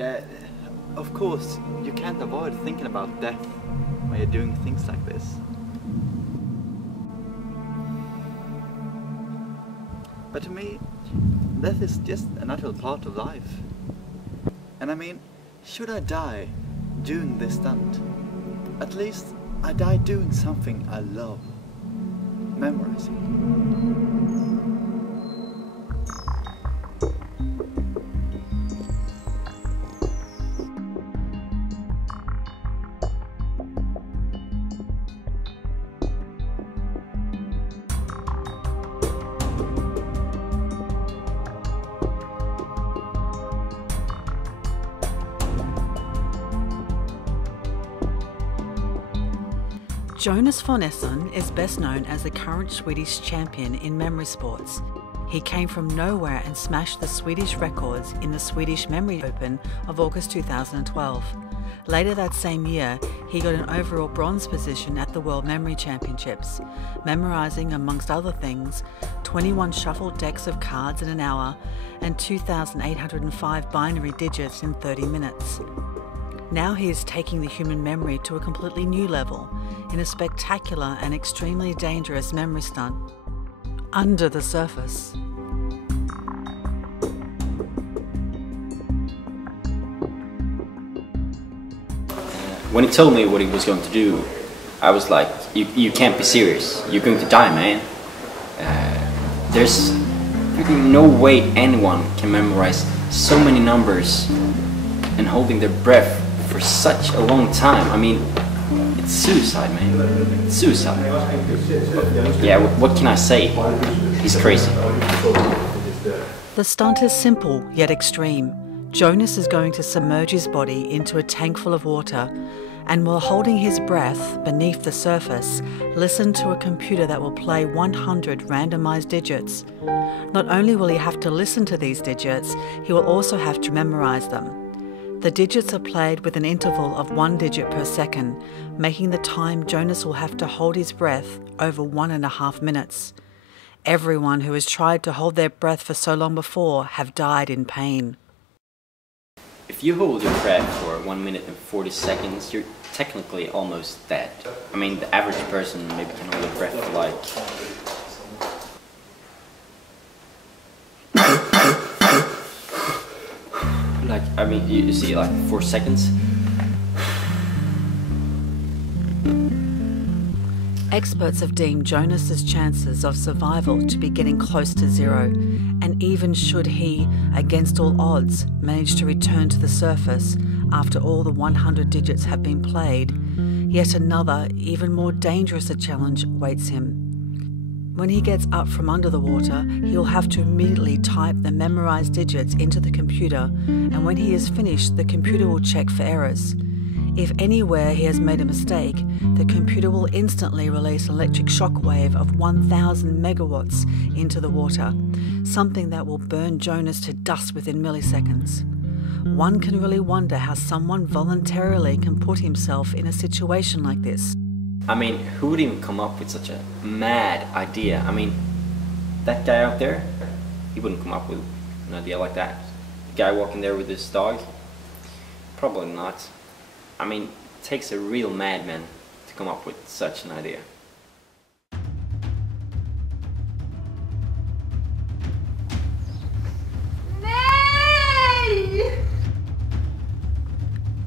Yeah, of course, you can't avoid thinking about death when you're doing things like this. But to me, death is just a natural part of life. And I mean, should I die doing this stunt? At least I die doing something I love. Memorizing. Jonas von Essen is best known as the current Swedish champion in memory sports. He came from nowhere and smashed the Swedish records in the Swedish Memory Open of August 2012. Later that same year, he got an overall bronze position at the World Memory Championships, memorising, amongst other things, 21 shuffled decks of cards in an hour and 2,805 binary digits in 30 minutes. Now he is taking the human memory to a completely new level in a spectacular and extremely dangerous memory stunt under the surface. When he told me what he was going to do, I was like, you can't be serious. You're going to die, man. There's no way anyone can memorize so many numbers and holding their breath for such a long time. I mean, it's suicide, man. It's suicide. Yeah, what can I say? He's crazy. The stunt is simple yet extreme. Jonas is going to submerge his body into a tank full of water and, while holding his breath beneath the surface, listen to a computer that will play 100 randomized digits. Not only will he have to listen to these digits, he will also have to memorize them. The digits are played with an interval of 1 digit per second, making the time Jonas will have to hold his breath over 1.5 minutes. Everyone who has tried to hold their breath for so long before have died in pain. If you hold your breath for 1 minute and 40 seconds, you're technically almost dead. I mean, the average person maybe can hold their breath for I mean, you see, like 4 seconds. Experts have deemed Jonas's chances of survival to be getting close to zero, and even should he, against all odds, manage to return to the surface after all the 100 digits have been played, yet another, even more dangerous a challenge waits him. When he gets up from under the water, he will have to immediately type the memorized digits into the computer, and when he is finished, the computer will check for errors. If anywhere he has made a mistake, the computer will instantly release an electric shock wave of 1,000 megawatts into the water, something that will burn Jonas to dust within milliseconds. One can really wonder how someone voluntarily can put himself in a situation like this. I mean, who would even come up with such a mad idea? I mean, that guy out there, he wouldn't come up with an idea like that. The guy walking there with his dog, probably not. I mean, it takes a real madman to come up with such an idea.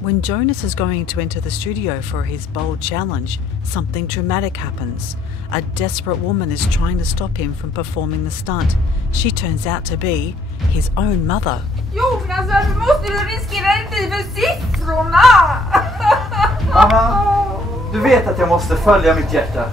When Jonas is going to enter the studio for his bold challenge, something dramatic happens. A desperate woman is trying to stop him from performing the stunt. She turns out to be his own mother. Jonas, varför måste du riskera ditt liv för siffrorna? Mamma, du vet att jag måste följa mitt hjärta.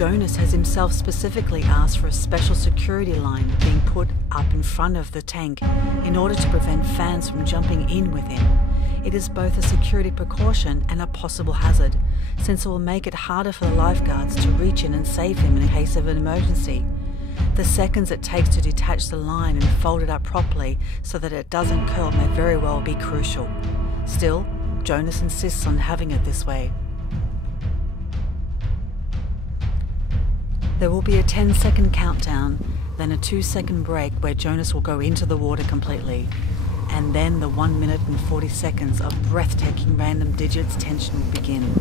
Jonas has himself specifically asked for a special security line being put up in front of the tank in order to prevent fans from jumping in with him. It is both a security precaution and a possible hazard, since it will make it harder for the lifeguards to reach in and save him in case of an emergency. The seconds it takes to detach the line and fold it up properly so that it doesn't curl may very well be crucial. Still, Jonas insists on having it this way. There will be a 10-second countdown, then a 2-second break where Jonas will go into the water completely, and then the 1 minute and 40 seconds of breathtaking random digits tension will begin.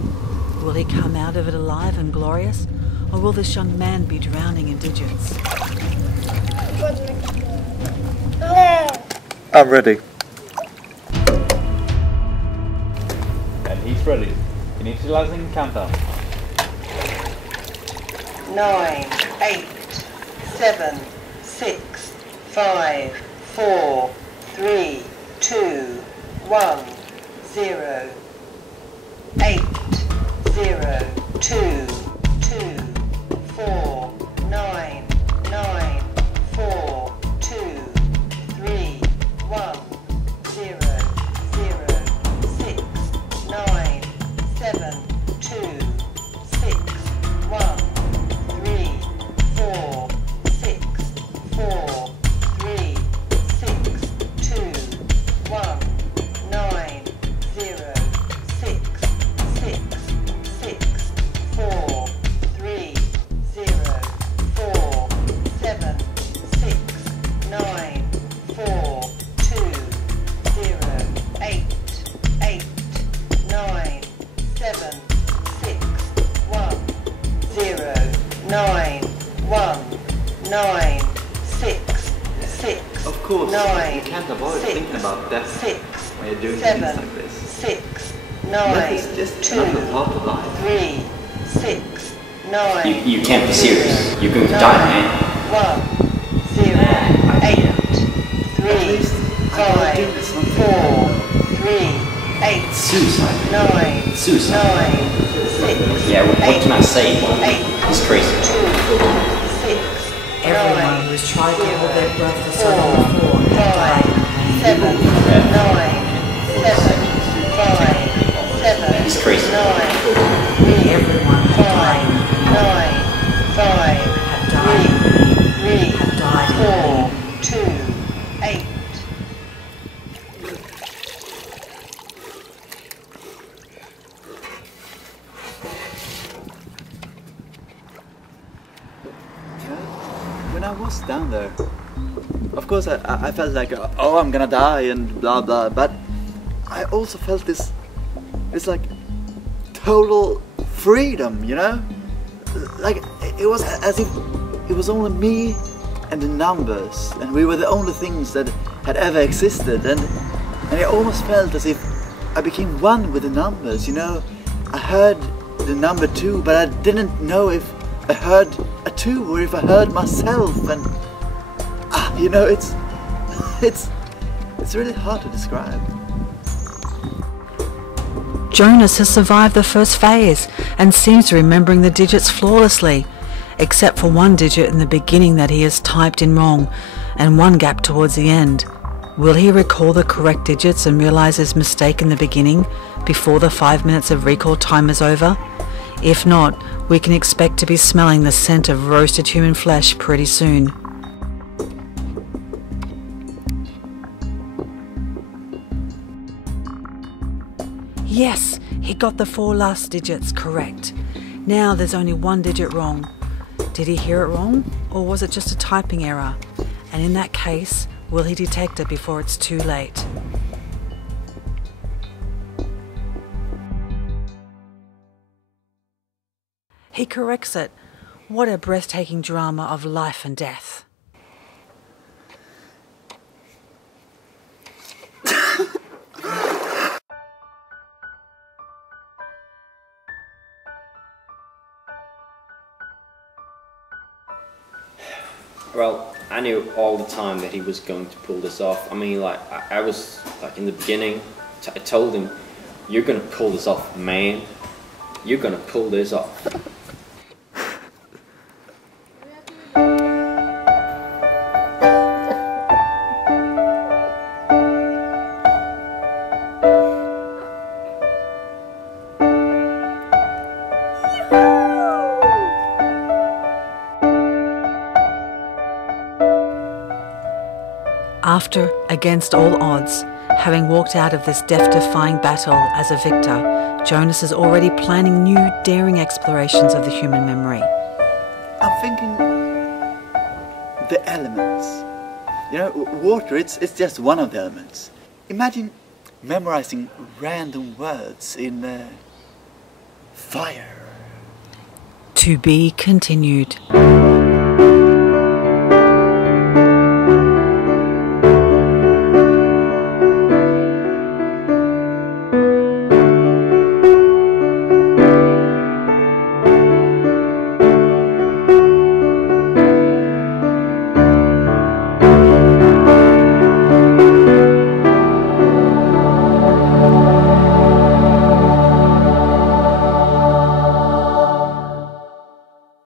Will he come out of it alive and glorious, or will this young man be drowning in digits? I'm ready. And he's ready. Initializing countdown. 9, 8, 7, 6, 5, 4, 3, 2, 1, 0. 8, 0, 2, 2, 4, 9, 9, 4, 2, 3, 1, 0, 0, 6, 9, 7, 2, 6, 1, 3, 4, 6, 4, 3, 6, 2, 1, 9, 0, 6, 6, 6, 4, 3, 0, 4, 7, 6, 9, 4, 2, 0, 8, 8, 9, 7, 6, 1, 0, 9, 1, 9, 6, 6, Of course, 9, you can't avoid 6, thinking about death 6, when you're doing 7, things like this. 6, Death 9, is just 2, another part of life. 3, 6, 9. You can't be serious. You're going to die, man. 1, 0, Mad 8, idea. 3, least I gotta do 5, this something. 4, 3, 8, Suicide. 9, Suicide. 9, 6, Yeah, what can I say? 8, It's crazy. 2, 6, Everyone who has tried to hold their breath for so long before have died in pain. 7, 9, 7, 5, 7, It's crazy. 9, 3, Everyone had died in 5, pain. 9, 5, Have died in pain. 3, Have died in 4, 2, 8. When I was down there, of course I felt like, oh, I'm gonna die and blah blah, but I also felt this like total freedom, you know? Like it was as if it was only me and the numbers, and we were the only things that had ever existed, and it almost felt as if I became one with the numbers, you know? I heard the number 2, but I didn't know if I heard a 2 or if I heard myself, and you know, it's really hard to describe. Jonas has survived the first phase and seems to be remembering the digits flawlessly, except for one digit in the beginning that he has typed in wrong, and one gap towards the end. Will he recall the correct digits and realise his mistake in the beginning before the 5 minutes of recall time is over? If not, we can expect to be smelling the scent of roasted human flesh pretty soon. Yes, he got the 4 last digits correct. Now there's only one digit wrong. Did he hear it wrong, or was it just a typing error? And in that case, will he detect it before it's too late? He corrects it. What a breathtaking drama of life and death. Well, I knew all the time that he was going to pull this off. I mean, like, I was, like, in the beginning, I told him, you're gonna pull this off, man. You're gonna pull this off. After, against all odds, having walked out of this death-defying battle as a victor, Jonas is already planning new, daring explorations of the human memory. I'm thinking the elements. You know, water, it's just one of the elements. Imagine memorizing random words in fire. To be continued.